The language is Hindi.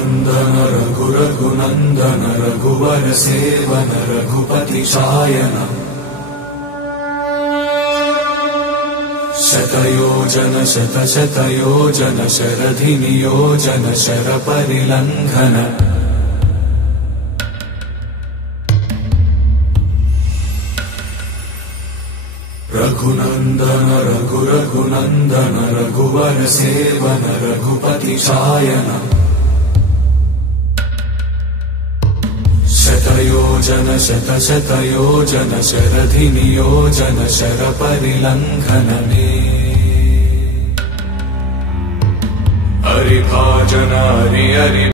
रघुनंदन रघुनंदन रघुवर सेवन रघुपति शायन शतयोजन शतयोजन शरधि नियोजन शर परिलंघन रघुनंदन रघुनंदन रघुवर सेवन रघुपति शायन शतयोजन शतयोजन शरधि नियोजन शर परिलंघन हरिभाजन हरि हरि